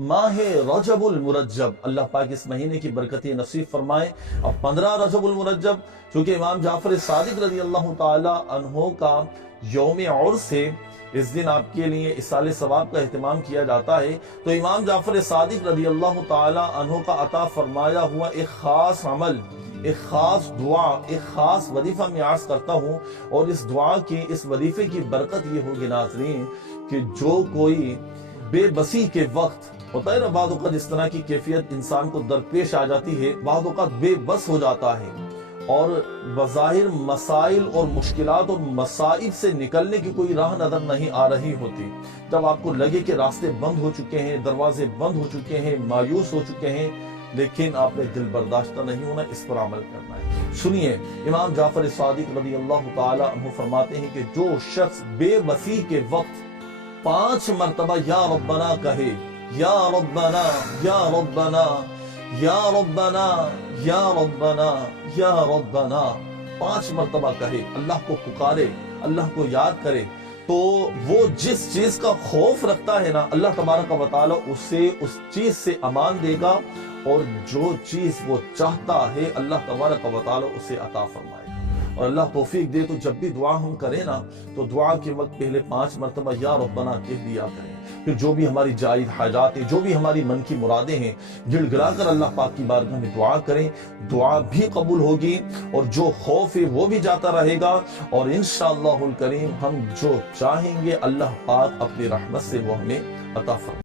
माह रजबुल मुरज्जब, अल्लाह पाक इस महीने की बरकतें नसीब फरमाए। अब 15 रजबुल मुरज्जब, चूंकि इमाम जाफर सादिक रजी अल्लाह ताला अन्हो का यौम उर्स है, इस दिन आपके लिए इसाले सवाब का एहतमाम किया जाता है। तो इमाम जाफर सादिक रजी अल्लाह ताला अन्हो का अता फरमाया हुआ एक खास अमल, एक खास दुआ, एक खास वजीफा मैं अर्ज करता हूँ। और इस दुआ की, इस वजीफे की बरकत ये होगी नाज़रीन कि जो कोई बेबसी के वक्त होता है ना, बाद औक़ात इस तरह की कैफियत इंसान को दरपेश आ जाती है, बाद औक़ात बेबस हो जाता है और बज़ाहिर मसाइल और मुश्किलात और मसाइब से निकलने की कोई राह नजर नहीं आ रही होती। जब आपको लगे कि रास्ते बंद हो चुके हैं, दरवाजे बंद हो चुके हैं, मायूस हो चुके हैं, लेकिन आपने दिल बर्दाश्त नहीं होना, इस पर अमल करना है। सुनिए, इमाम जाफर सादिक रज़ी अल्लाह ताला अन्हु फरमाते हैं कि जो शख्स बेबसी के वक्त 5 मरतबा या रब्बना कहे, या रब्बना, या रब्बना, या रब्बना, या रब्बना, या रब्बना, 5 मरतबा कहे, अल्लाह को पुकारे, अल्लाह को याद करे, तो वो जिस चीज का खौफ रखता है ना, अल्लाह तबारक व तआला उसे उस चीज से अमान देगा, और जो चीज वो चाहता है अल्लाह तबारक व तआला उसे अता फरमाएगा। और अल्लाह तौफीक दे तो जब भी दुआ हम करें ना, तो दुआ के वक्त पहले 5 मरतबा या रब्बना कह दिया करें। फिर जो भी हमारी जायज़ हाजात है, जो भी हमारी मन की मुरादें हैं, गिड़गिड़ा कर अल्लाह पाक की बारगाह में दुआ करें। दुआ भी कबूल होगी और जो खौफ है वो भी जाता रहेगा, और इंशाअल्लाहुल करीम हम जो चाहेंगे अल्लाह पाक अपनी रहमत से वो हमें अता फरमाएगा।